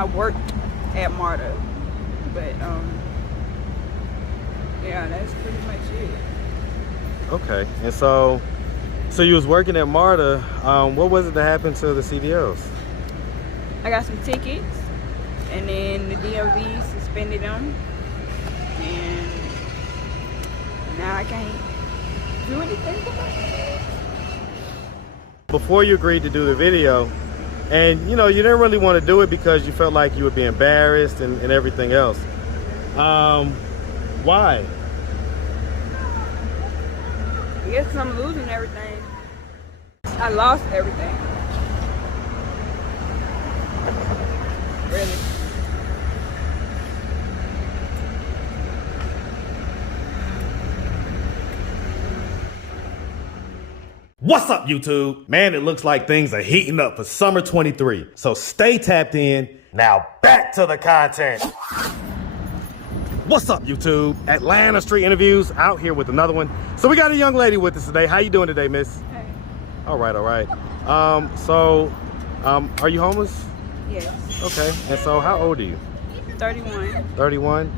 I worked at MARTA, but yeah, that's pretty much it. Okay, and so you was working at MARTA. What was it that happened to the CDLs? I got some tickets, and then the DMV suspended them, and now I can't do anything about it. Before you agreed to do the video, and you didn't really want to do it because you felt like you would be embarrassed and everything else. Why? I guess I'm losing everything. I lost everything. Really. What's up, YouTube? Man, it looks like things are heating up for summer 23. So stay tapped in. Now back to the content. What's up, YouTube? Atlanta Street Interviews out here with another one. So we got a young lady with us today. How you doing today, miss? Hey. All right. Are you homeless? Yes. Okay. And so how old are you? 31. 31.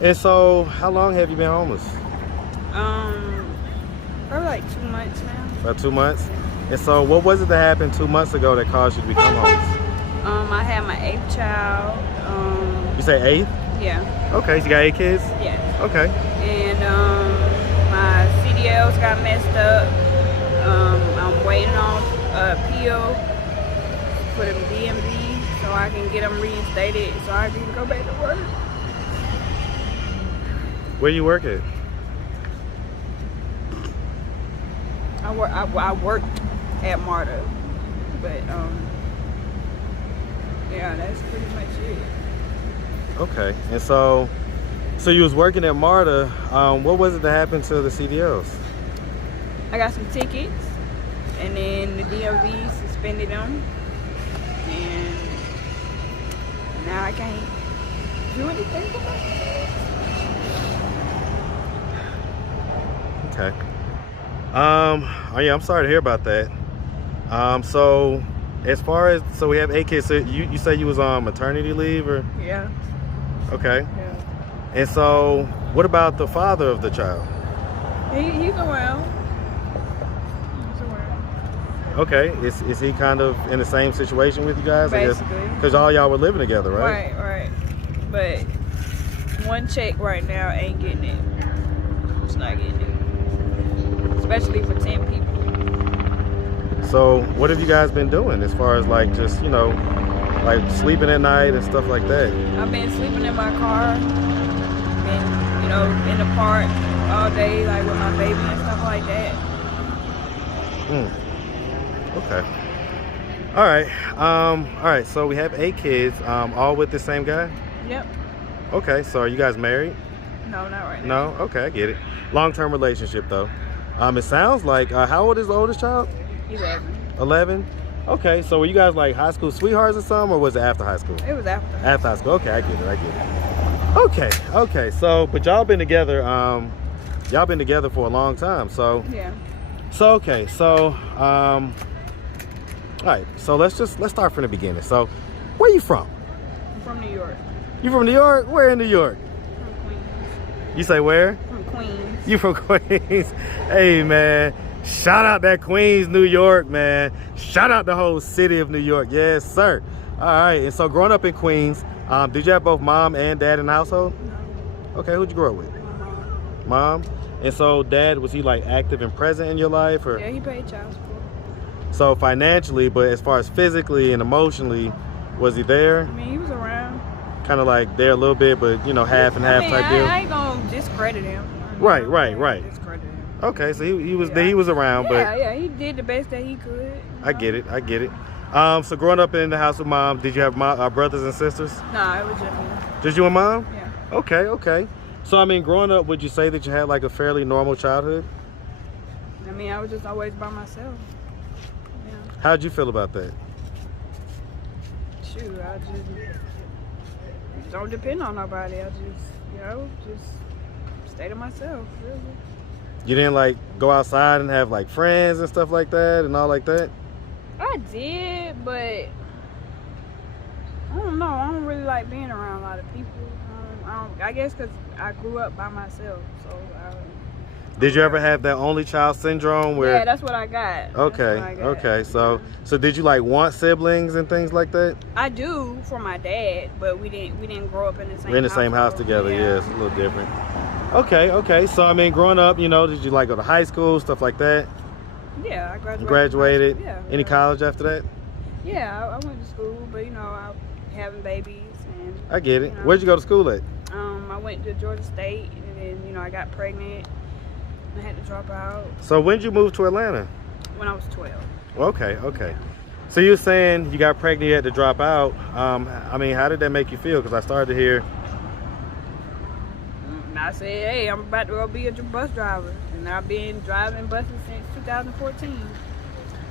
And so how long have you been homeless? Probably like 2 months now. About 2 months. And so what was it that happened 2 months ago that caused you to become homeless? I had my 8th child. You say 8th? Yeah. Okay, so you got 8 kids? Yes. Okay. And my CDLs got messed up. I'm waiting on a appeal for the DMV so I can get them reinstated so I can go back to work. Where you work at? I worked at MARTA, but yeah, that's pretty much it. Okay, and so you was working at MARTA. What was it that happened to the CDLs? I got some tickets, and then the DMV suspended them, and now I can't do anything about it. Okay. Oh yeah, I'm sorry to hear about that. So as far as, so we have 8 kids. So you say you was on maternity leave, or? Yeah. Okay. Yeah. And so what about the father of the child? He's around. He's around. Okay. Is he kind of in the same situation with you guys? Basically. Because all y'all were living together, right? Right. But one check right now ain't getting it. It's not getting it. Especially for 10 people. So what have you guys been doing as far as like just, like sleeping at night and stuff like that? I've been sleeping in my car, been, in the park all day, like with my baby and stuff like that. Okay. All right. So we have 8 kids, all with the same guy? Yep. Okay. So are you guys married? No, not right now. No? Okay, I get it. Long-term relationship though. It sounds like, how old is the oldest child? 11. 11? Okay, so were you guys like high school sweethearts or something, or was it after high school? It was after. After high school. Okay, I get it. Okay. So, but y'all been together for a long time. So, Yeah. all right. So let's start from the beginning. So, where you from? I'm from New York. You from New York? Where in New York? From Queens. You say where? From Queens. You from Queens? Hey man, shout out that Queens, New York, man. Shout out the whole city of New York. Yes, sir. All right. And so, growing up in Queens, did you have both mom and dad in the household? No. Okay, who'd you grow up with? Mom. Mom? And so dad, was he like active and present in your life, or? Yeah, he paid child support. So financially, but as far as physically and emotionally, was he there? I mean, he was around. Kind of like there a little bit, but half and half type deal? I ain't gonna discredit him. Right. Discredit him. Okay, so he was there, he was around, but Yeah, he did the best that he could. I get it. So growing up in the house with mom, did you have brothers and sisters? Nah, it was just me. Just you and mom? Yeah. Okay. So I mean, growing up, would you say that you had like a fairly normal childhood? I mean, I was just always by myself. Yeah. How'd you feel about that? Shoot, I just don't depend on nobody. I just, just stay to myself, really. You didn't like go outside and have like friends and stuff like that and all like that? I did, but I don't know. I like being around a lot of people. I guess because I grew up by myself, so. Did you ever have that only child syndrome where? Yeah, that's what I got. Okay, okay. So did you like want siblings and things like that? I do for my dad, but we didn't grow up in the same. We're in the same house together. Yeah, it's a little different. Okay, okay. So I mean, growing up, you know, did you like go to high school, stuff like that? Yeah, I graduated. Graduated. Yeah. Any college after that? Yeah, I went to school, but you know, I'm having babies and. I get it. You know, Where'd you go to school at? I went to Georgia State, and then you know I got pregnant. I had to drop out. So when did you move to Atlanta? When I was 12. Okay, okay. So you're saying you got pregnant, you had to drop out. I mean, how did that make you feel? Because I started to hear. I said, hey, I'm about to go be a bus driver. And I've been driving buses since 2014.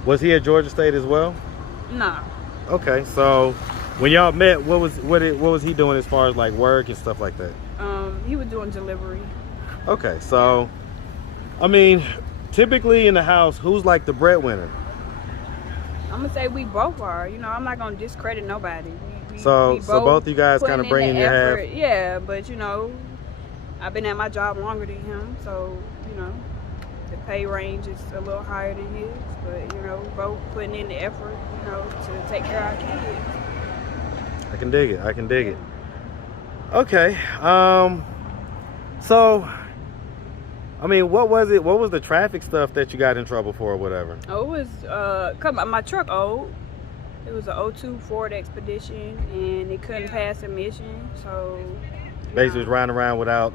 Was he at Georgia State as well? No. Okay, so when y'all met, what was he doing as far as like work and stuff like that? He was doing delivery. Okay, so I mean, typically in the house, who's like the breadwinner? I'm gonna say we both are. You know, I'm not gonna discredit nobody. So both you guys kind of bring in your half. Yeah, but you know, I've been at my job longer than him, so you know, the pay range is a little higher than his. But you know, both putting in the effort, you know, to take care of our kids. I can dig it. I can dig it. Okay. So, I mean, what was it? What was the traffic stuff that you got in trouble for or whatever? Oh, it was my truck old. It was a 02 Ford Expedition, and it couldn't pass emission, so. Basically, was riding around without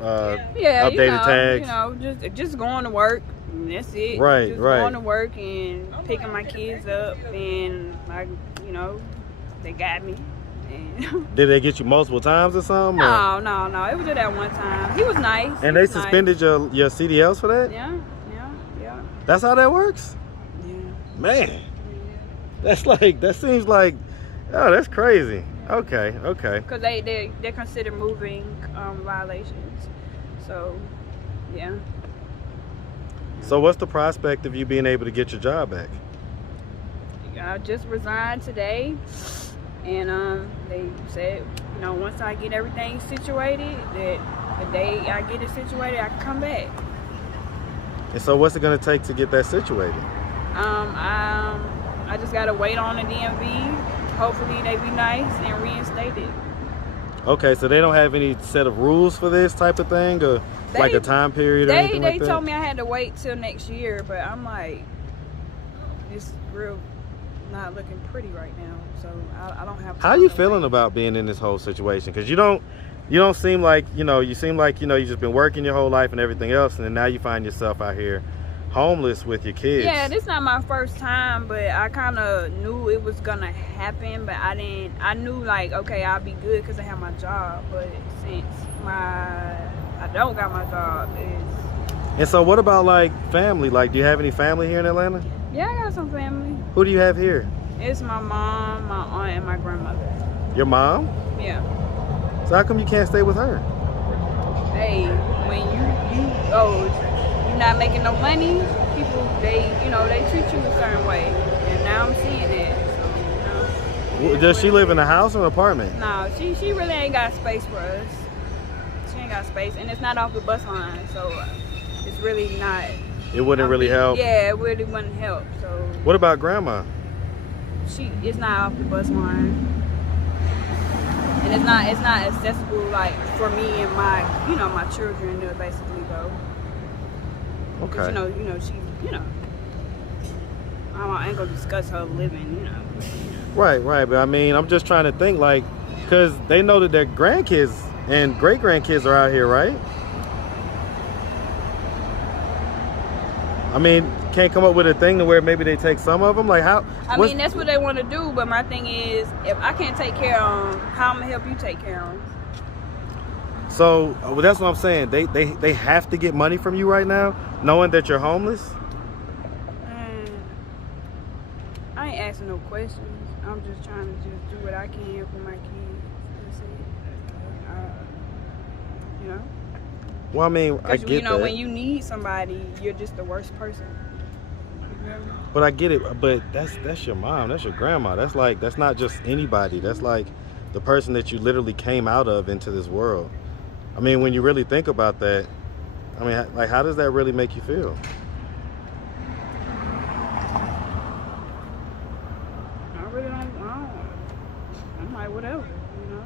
yeah, updated tags. You know, just going to work. And that's it. Right, just right. Going to work and picking my kids up, and you know, they got me. And did they get you multiple times or something? No. It was just that one time. He was nice. And they suspended your CDLs for that? Yeah. That's how that works? Yeah. Man. Yeah. That seems like, oh, that's crazy. Okay. Because they consider moving violations. So, yeah. So what's the prospect of you being able to get your job back? I just resigned today. And they said, you know, once I get everything situated, that the day I get it situated, I can come back. And so what's it going to take to get that situated? I just got to wait on the DMV. Hopefully they be nice and reinstate it. Okay, so they don't have any set of rules for this type of thing, or like a time period or anything like that? They told me I had to wait till next year, but I'm like, it's real not looking pretty right now, so I don't have. How are you feeling about being in this whole situation? Because you don't seem like, you seem like, you've just been working your whole life and everything else, and then now you find yourself out here homeless with your kids. Yeah, this is not my first time, but I kind of knew it was gonna happen, but I knew like, okay, I'll be good because I have my job, but since I don't got my job, And so what about like family? Like, do you have any family here in Atlanta? Yeah, I got some family. Who do you have here? It's my mom, my aunt, and my grandmother. Your mom? Yeah. So how come you can't stay with her? Hey, when you're not making no money, people, they treat you a certain way. And now I'm seeing it. So, Does she live in a house or an apartment? No, she really ain't got space for us. She ain't got space, and it's not off the bus line, so it's really not. It wouldn't really help? Yeah, it really wouldn't help. So. What about grandma? It's not off the bus line. And it's not accessible like for me and my children to basically go. Okay. She I ain't gonna discuss her living, Right, but I mean, I'm just trying to think, like, because they know that their grandkids and great grandkids are out here, right? I mean, can't come up with a thing to where maybe they take some of them? Like, how? I mean, that's what they want to do, but my thing is, if I can't take care of them, how I'm gonna help you take care of them? So that's what I'm saying. They have to get money from you right now, knowing that you're homeless. I ain't asking no questions. I'm just trying to just do what I can for my kids. That's it. Well, I mean, I get that. When you need somebody, you're just the worst person. But I get it. But that's your mom. That's your grandma. That's not just anybody. That's like the person that you literally came out of into this world. I mean, when you really think about that, I mean, like, how does that really make you feel? I really don't. I'm like, whatever, you know.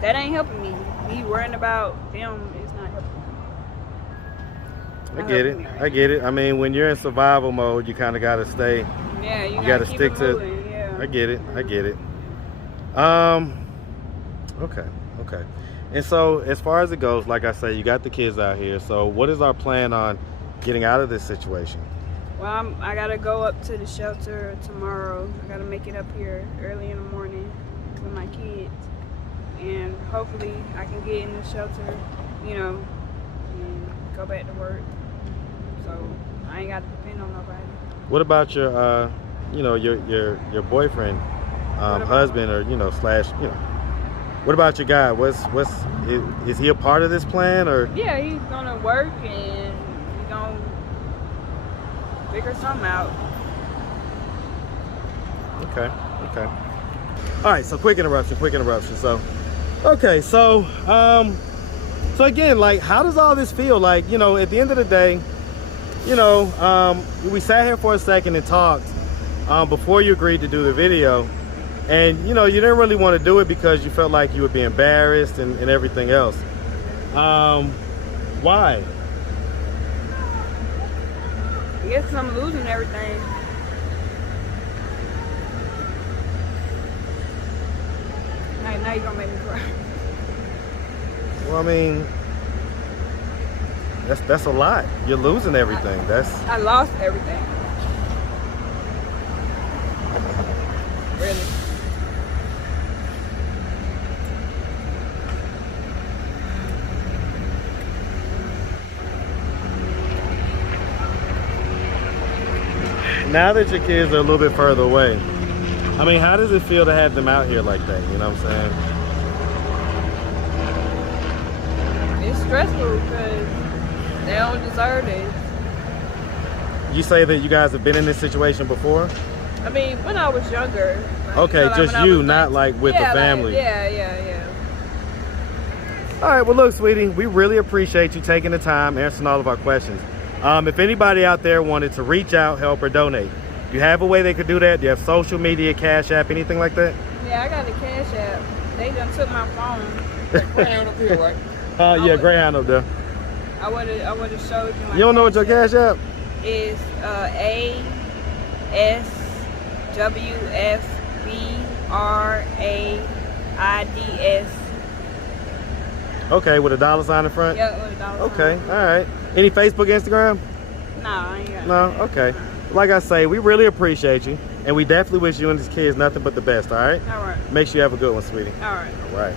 That ain't helping me. Me worrying about them is not helping me. I get it. I get it. I mean, when you're in survival mode, you kind of got to stay. Yeah, you got to keep stick it to. moving, yeah. I get it. I get it. Okay. Okay. And so, as far as it goes, like I say, you got the kids out here. So, what is our plan on getting out of this situation? Well, I gotta go up to the shelter tomorrow. I gotta make it up here early in the morning with my kids, and hopefully I can get in the shelter, you know, and go back to work. So I ain't gotta depend on nobody. What about your, you know, your boyfriend, husband, or slash, what about your guy? Is he a part of this plan, or? Yeah, he's gonna work and he's gonna figure something out. Okay. All right, so quick interruption. So, okay, so again, like, how does all this feel? Like, at the end of the day, we sat here for a second and talked before you agreed to do the video, and you didn't really want to do it because you felt like you would be embarrassed and everything else. Why? I guess I'm losing everything. Now you're gonna make me cry. Well, I mean, that's a lot. You're losing everything. I lost everything. Really. Now that your kids are a little bit further away, I mean, how does it feel to have them out here like that? You know what I'm saying? It's stressful because they don't deserve this. You say that you guys have been in this situation before? I mean, when I was younger. Like, Okay, like just when I you, was not like with the family. Yeah. All right, well, look, sweetie, we really appreciate you taking the time, answering all of our questions. If anybody out there wanted to reach out, help, or donate, you have a way they could do that? Do you have social media, Cash App, anything like that? Yeah, I got the Cash App. They done took my phone. Greyhound up here, right? Yeah, Greyhound up there. I would have showed you my You don't know what your Cash App? Is aswfbraids. Okay, with a $sign in front? Yeah, with a $sign. Okay, all right. Any Facebook, Instagram? No, I ain't got No? Okay. Like I say, we really appreciate you, and we definitely wish you and these kids nothing but the best, all right? All right. Make sure you have a good one, sweetie. All right. All right.